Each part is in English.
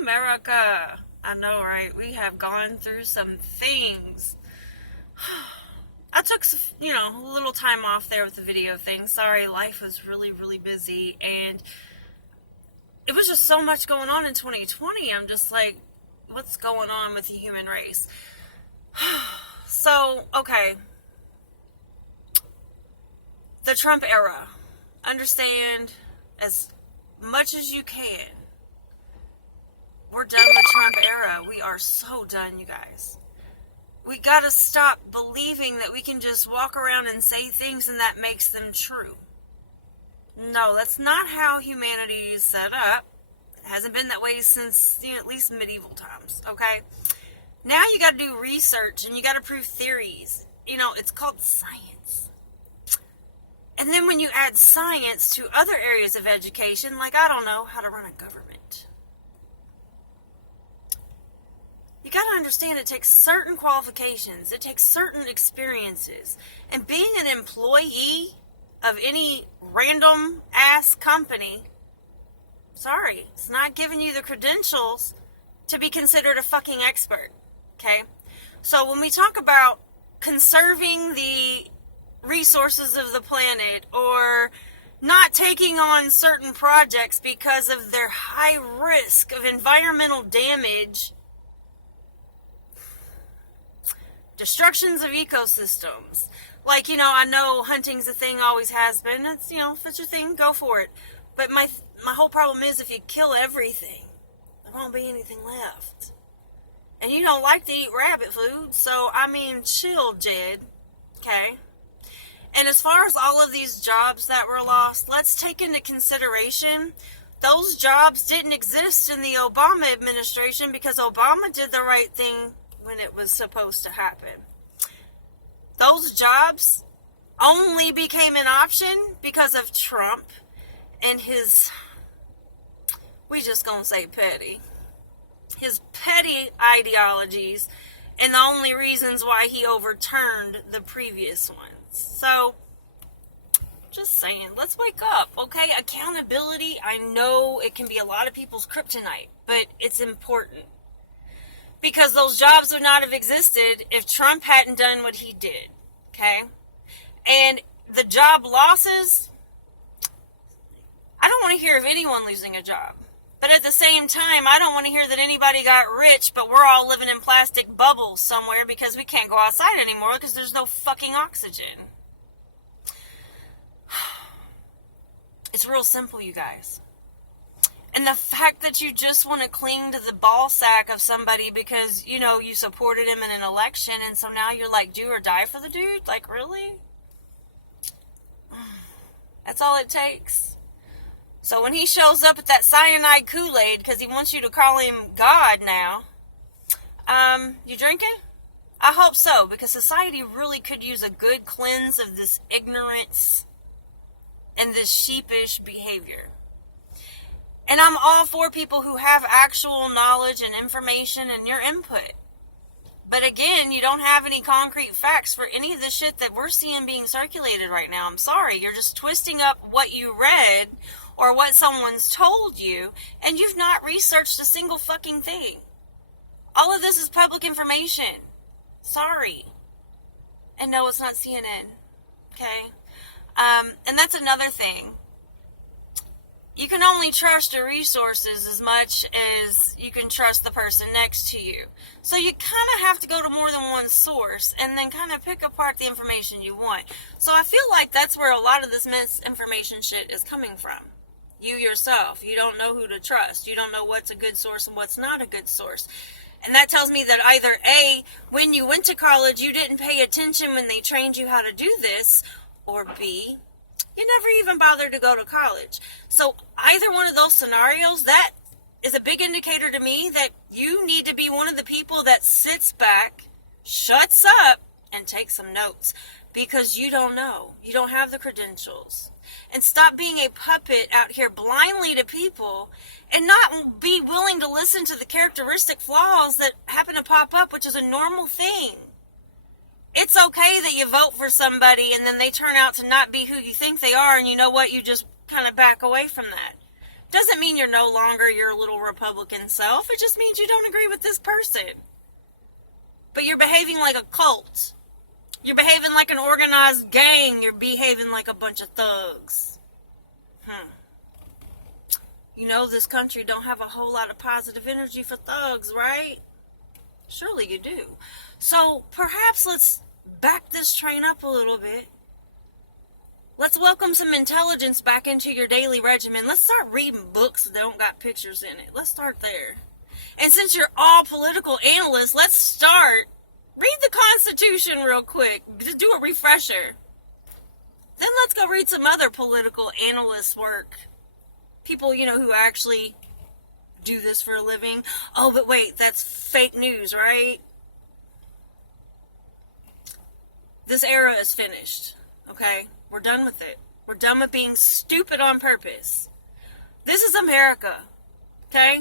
America. I know, right? We have gone through some things. I took, a little time off there with the video thing. Sorry, life was really, really busy. And it was just so much going on in 2020. I'm just like, what's going on with the human race? So, okay. The Trump era. Understand as much as you can. We're done with Trump era. We are so done, you guys. We gotta stop believing that we can just walk around and say things and that makes them true. No, that's not how humanity is set up. It hasn't been that way since, at least medieval times, okay? Now you gotta do research and you gotta prove theories. It's called science. And then when you add science to other areas of education, like, I don't know, how to run a government. You got to understand it takes certain qualifications. It takes certain experiences. And being an employee of any random ass company, sorry, it's not giving you the credentials to be considered a fucking expert. Okay? So when we talk about conserving the resources of the planet or not taking on certain projects because of their high risk of environmental damage, destructions of ecosystems. Like, I know hunting's a thing, always has been. It's, if it's your thing, go for it. But my whole problem is if you kill everything, there won't be anything left. And you don't like to eat rabbit food, so, chill, Jed. Okay? And as far as all of these jobs that were lost, let's take into consideration those jobs didn't exist in the Obama administration because Obama did the right thing when it was supposed to happen. Those jobs only became an option because of Trump and his, we just gonna say petty, his petty ideologies and the only reasons why he overturned the previous ones. So, just saying, let's wake up, okay? Accountability, I know it can be a lot of people's kryptonite, but it's important. Because those jobs would not have existed if Trump hadn't done what he did, okay? And the job losses, I don't want to hear of anyone losing a job. But at the same time, I don't want to hear that anybody got rich, but we're all living in plastic bubbles somewhere because we can't go outside anymore because there's no fucking oxygen. It's real simple, you guys. And the fact that you just want to cling to the ball sack of somebody because, you supported him in an election and so now you're like, do or die for the dude? Like, really? That's all it takes. So when he shows up with that cyanide Kool-Aid because he wants you to call him God now, you drinking? I hope so, because society really could use a good cleanse of this ignorance and this sheepish behavior. And I'm all for people who have actual knowledge and information and your input. But again, you don't have any concrete facts for any of the shit that we're seeing being circulated right now. I'm sorry. You're just twisting up what you read or what someone's told you, and you've not researched a single fucking thing. All of this is public information. Sorry. And no, it's not CNN. Okay? And that's another thing. You can only trust your resources as much as you can trust the person next to you. So you kind of have to go to more than one source and then kind of pick apart the information you want. So I feel like that's where a lot of this misinformation shit is coming from. You yourself, you don't know who to trust. You don't know what's a good source and what's not a good source. And that tells me that either A, when you went to college, you didn't pay attention when they trained you how to do this, or B, you never even bothered to go to college. So either one of those scenarios, that is a big indicator to me that you need to be one of the people that sits back, shuts up, and takes some notes. Because you don't know. You don't have the credentials. And stop being a puppet out here blindly to people and not be willing to listen to the characteristic flaws that happen to pop up, which is a normal thing. It's okay that you vote for somebody and then they turn out to not be who you think they are, and you know what? You just kind of back away from that. Doesn't mean you're no longer your little Republican self. It just means you don't agree with this person. But you're behaving like a cult. You're behaving like an organized gang. You're behaving like a bunch of thugs. You know this country don't have a whole lot of positive energy for thugs, right? Surely you do. So perhaps let's back this train up a little bit. Let's welcome some intelligence back into your daily regimen. Let's start reading books that don't got pictures in it. Let's start there. And since you're all political analysts, let's start. Read the Constitution real quick. Just do a refresher. Then let's go read some other political analyst work. People, who actually do this for a living. Oh, but wait, that's fake news, right? This era is finished, okay? We're done with it. We're done with being stupid on purpose. This is America, okay?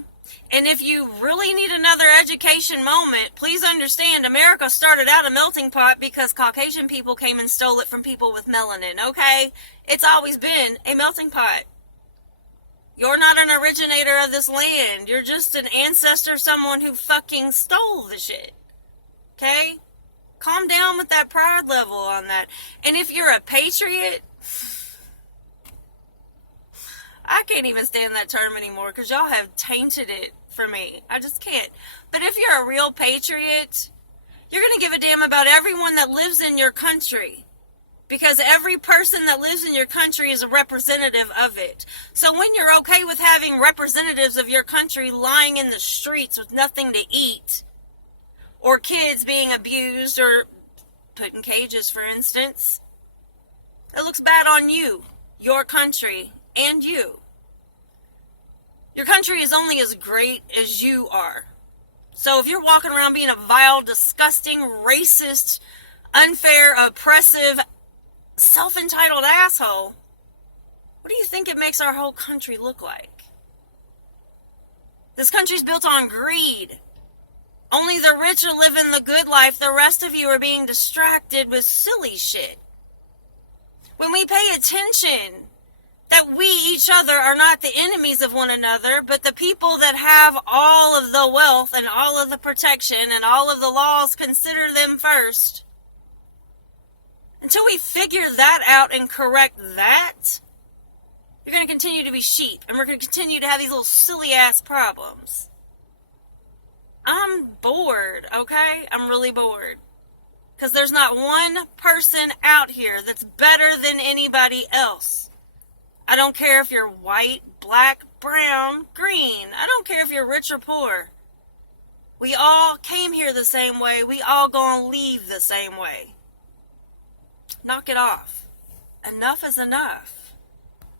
And if you really need another education moment, please understand America started out a melting pot because Caucasian people came and stole it from people with melanin, okay? It's always been a melting pot. You're not an originator of this land. You're just an ancestor of someone who fucking stole the shit, okay? Calm down with that pride level on that. And if you're a patriot, I can't even stand that term anymore because y'all have tainted it for me. I just can't. But if you're a real patriot, you're going to give a damn about everyone that lives in your country. Because every person that lives in your country is a representative of it. So when you're okay with having representatives of your country lying in the streets with nothing to eat, or kids being abused or put in cages, for instance, it looks bad on you, your country, and you. Your country is only as great as you are. So if you're walking around being a vile, disgusting, racist, unfair, oppressive, self-entitled asshole, what do you think it makes our whole country look like? This country's built on greed. Only the rich are living the good life. The rest of you are being distracted with silly shit. When we pay attention that we, each other, are not the enemies of one another, but the people that have all of the wealth and all of the protection and all of the laws, consider them first. Until we figure that out and correct that, you're going to continue to be sheep, and we're going to continue to have these little silly-ass problems. I'm bored, okay? I'm really bored. Because there's not one person out here that's better than anybody else. I don't care if you're white, black, brown, green. I don't care if you're rich or poor. We all came here the same way. We all gonna leave the same way. Knock it off. Enough is enough.